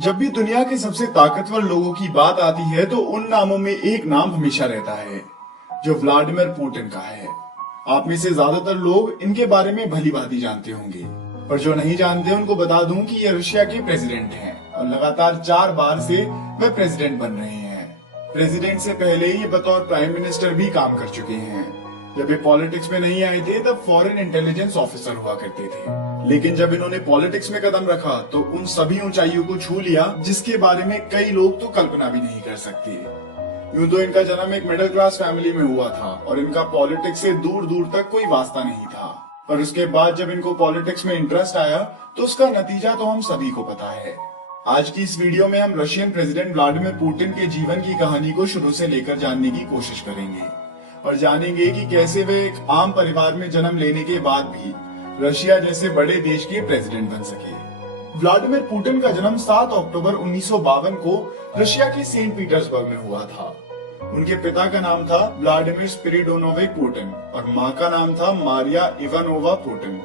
जब भी दुनिया के सबसे ताकतवर लोगों की बात आती है तो उन नामों में एक नाम हमेशा रहता है जो व्लादिमीर पुतिन का है। आप में से ज्यादातर लोग इनके बारे में भली भांति जानते होंगे, पर जो नहीं जानते उनको बता दूं कि ये रशिया के प्रेसिडेंट हैं और लगातार 4 बार से वे प्रेसिडेंट बन रहे हैं। प्रेसिडेंट से पहले ये बतौर प्राइम मिनिस्टर भी काम कर चुके हैं। जब ये पॉलिटिक्स में नहीं आए थे तब फॉरेन इंटेलिजेंस ऑफिसर हुआ करते थे, लेकिन जब इन्होंने पॉलिटिक्स में कदम रखा तो उन सभी ऊंचाइयों को छू लिया जिसके बारे में कई लोग तो कल्पना भी नहीं कर सकते। यूं तो इनका जन्म एक मिडिल क्लास फैमिली में हुआ था और इनका पॉलिटिक्स से दूर दूर तक कोई वास्ता नहीं था, पर उसके बाद जब इनको पॉलिटिक्स में इंटरेस्ट आया तो उसका नतीजा तो हम सभी को पता है। आज की इस वीडियो में हम रशियन प्रेसिडेंट व्लादिमीर पुतिन के जीवन की कहानी को शुरू से लेकर जानने की कोशिश करेंगे और जानेंगे कि कैसे वे एक आम परिवार में जन्म लेने के बाद भी रशिया जैसे बड़े देश के प्रेसिडेंट बन सके। व्लादिमीर पुतिन का जन्म 7 अक्टूबर 1952 को रशिया के सेंट पीटर्सबर्ग में हुआ था। उनके पिता का नाम था व्लादिमीर स्पिरिडोनोविच पुतिन और माँ का नाम था मारिया इवानोवा पुतिन।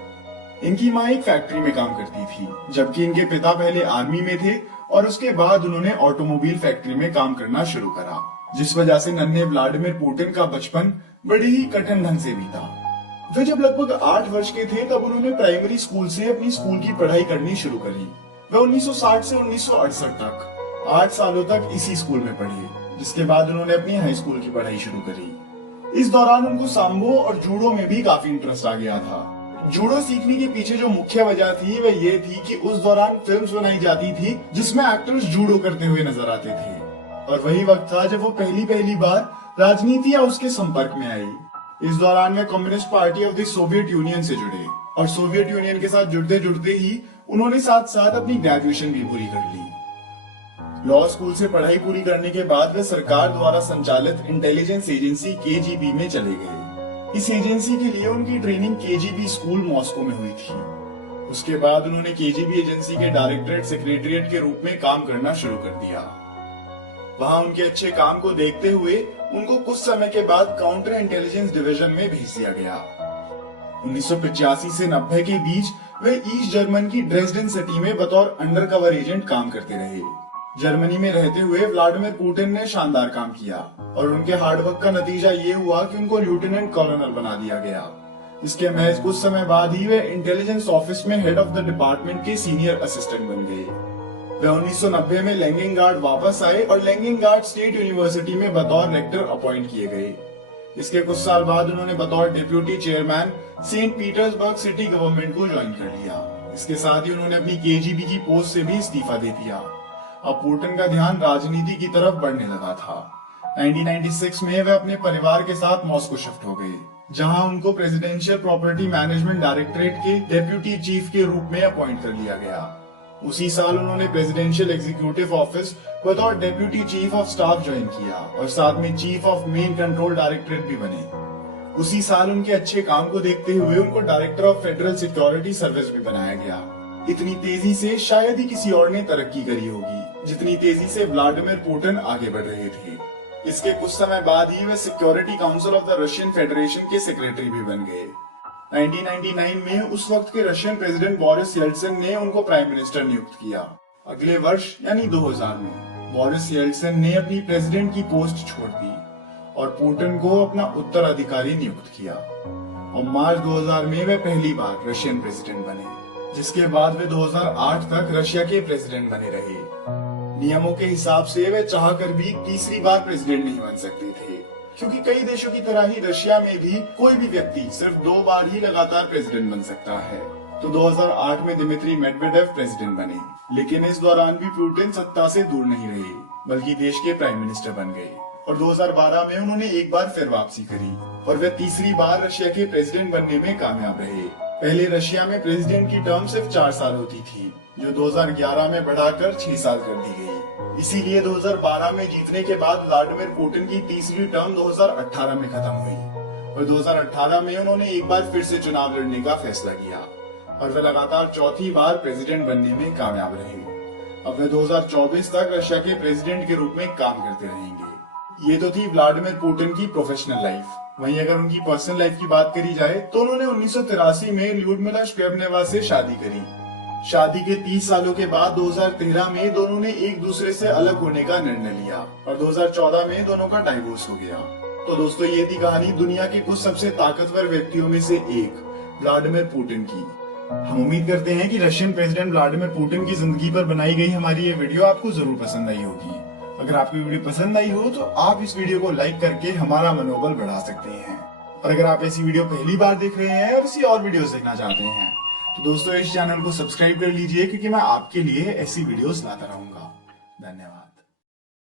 इनकी माँ एक फैक्ट्री में काम करती थी, जबकि इनके पिता पहले आर्मी में थे और उसके बाद उन्होंने ऑटोमोबाइल फैक्ट्री में काम करना शुरू करा, जिस वजह से नन्हे व्लादिमीर पुतिन का बचपन बड़े ही कठिन ढंग से बीता। वे जब लगभग 8 वर्ष के थे तब उन्होंने प्राइमरी स्कूल से अपनी स्कूल की पढ़ाई करनी शुरू करी। वे 1960 से 1968 तक 8 सालों तक इसी स्कूल में पढ़े, जिसके बाद उन्होंने अपनी हाई स्कूल की पढ़ाई शुरू करी। इस दौरान उनको सांबो और जूडो में भी काफी इंटरेस्ट आ गया था। जूडो सीखने के पीछे जो मुख्य वजह थी वह ये थी कि उस दौरान फिल्म्स बनाई जाती थी जिसमें एक्टर्स जूडो करते हुए नजर आते थे, और वही वक्त था जब वो पहली बार राजनीति या उसके संपर्क में आई। इस दौरान वे communist party of the Soviet Union से जुड़े और सोवियत यूनियन के साथ जुड़ते जुड़ते ही उन्होंने साथ साथ अपनी ग्रेजुएशन भी पूरी कर ली। लॉ स्कूल से पढ़ाई पूरी करने के बाद वे सरकार द्वारा संचालित इंटेलिजेंस एजेंसी केजीबी में चले गए। इस एजेंसी के लिए उनकी ट्रेनिंग केजीबी स्कूल मॉस्को में हुई थी। उसके बाद उन्होंने केजीबी एजेंसी के डायरेक्टरेट सेक्रेटरिएट के रूप में काम करना शुरू कर दिया। वहां उनके अच्छे काम को देखते हुए उनको कुछ समय के बाद काउंटर इंटेलिजेंस डिवीजन में भेज दिया गया। 1985 से 90 के बीच वे ईस्ट जर्मन की ड्रेसडेन सिटी में बतौर अंडरकवर एजेंट काम करते रहे। जर्मनी में रहते हुए व्लादिमीर पुतिन ने शानदार काम किया और उनके हार्डवर्क का नतीजा ये हुआ कि उनको लेफ्टिनेंट कर्नल बना दिया गया। इसके महज कुछ समय बाद ही वे इंटेलिजेंस ऑफिस में हेड ऑफ द डिपार्टमेंट के सीनियर असिस्टेंट बन गए। वे 1990 में लेनिनग्राड वापस आए और लेनिनग्राड स्टेट यूनिवर्सिटी में बतौर लेक्चर अपॉइंट किए गए। इसके कुछ साल बाद उन्होंने बतौर deputy chairman Saint Petersburg city government को ज्वाइन कर लिया। इसके साथ ही उन्होंने अपनी केजीबी की पोस्ट से भी इस्तीफा दे दिया। अब पुतिन का ध्यान राजनीति की तरफ बढ़ने लगा था। 1996 में वे अपने परिवार के साथ मॉस्को शिफ्ट हो गए, जहां उनको प्रेसिडेंशियल प्रॉपर्टी मैनेजमेंट डायरेक्टरेट के डेप्यूटी चीफ के रूप में अपॉइंट कर लिया गया। उसी साल उन्होंने प्रेसिडेंशियल एग्जीक्यूटिव ऑफिस बतौर deputy chief of staff join किया और साथ में chief of main control directorate भी बने। उसी साल उनके अच्छे काम को देखते हुए उनको director of federal security service भी बनाया गया। इतनी तेजी से शायद ही किसी और ने तरक्की करी होगी जितनी तेजी से व्लादिमीर पुतिन आगे बढ़ रहे थे। इसके कुछ समय बाद ही वे security council of the Russian federation के सेक्रेटरी भी बन गए। 1999 में उस वक्त के रशियन प्रेसिडेंट बोरिस येल्त्सिन ने उनको प्राइम मिनिस्टर नियुक्त किया। अगले वर्ष यानी 2000 में बोरिस येल्त्सिन ने अपनी प्रेसिडेंट की पोस्ट छोड़ दी और पुतिन को अपना उत्तराधिकारी नियुक्त किया और मार्च 2000 में वे पहली बार रशियन प्रेसिडेंट बने, जिसके बाद वे 2008 तक रशिया के प्रेसिडेंट बने रहे। नियमों के हिसाब से वे चाहकर भी तीसरी बार प्रेसिडेंट नहीं बन सकते थे, क्योंकि कई देशों की तरह ही रशिया में भी कोई भी व्यक्ति सिर्फ 2 बार ही लगातार प्रेसिडेंट बन सकता है। तो 2008 में दिमित्री मेदवेदेव प्रेसिडेंट बने, लेकिन इस दौरान भी पुतिन सत्ता से दूर नहीं रहे, बल्कि देश के प्राइम मिनिस्टर बन गए और 2012 में उन्होंने एक बार फिर वापसी करी और वे तीसरी बार रशिया के प्रेसिडेंट बनने में कामयाब रहे। पहले रशिया में प्रेसिडेंट की टर्म सिर्फ 4 साल होती थी, जो 2011 में बढ़ाकर 6 साल कर दी गई। इसीलिए 2012 में जीतने के बाद व्लादिमीर पुतिन की तीसरी टर्म 2018 में खत्म हुई और 2018 में उन्होंने एक बार फिर से चुनाव लड़ने का फैसला किया और वे लगातार चौथी बार प्रेसिडेंट बनने में कामयाब रहे। अब वे 2024 तक रशिया के प्रेसिडेंट के रूप में काम करते रहेंगे। ये तो थी व्लादिमीर पुतिन की प्रोफेशनल लाइफ। वहीं अगर उनकी पर्सनल लाइफ की बात करी जाए तो उन्होंने 1983 में ल्यूडमिला शेरेबनेवा से शादी करी। शादी के 30 सालों के बाद 2013 में दोनों ने एक दूसरे से अलग होने का निर्णय लिया और 2014 में दोनों का डाइवोर्स हो गया। तो दोस्तों, ये थी कहानी दुनिया के कुछ सबसे ताकतवर व्यक्तियों में से एक, व्लादिमीर पुतिन की। हम उम्मीद करते हैं कि रशियन प्रेसिडेंट व्लादिमीर पुतिन की जिंदगी पर बनाई गई हमारी ये वीडियो आपको जरूर पसंद आई होगी। अगर आपको वीडियो पसंद आई हो तो आप इस वीडियो को लाइक करके हमारा मनोबल बढ़ा सकते हैं। और अगर आप ऐसी वीडियो पहली बार देख रहे हैं और इसी और वीडियोस देखना चाहते हैं तो दोस्तों इस चैनल को सब्सक्राइब कर लीजिए, क्योंकि मैं आपके लिए ऐसी वीडियोस लाता रहूंगा। धन्यवाद।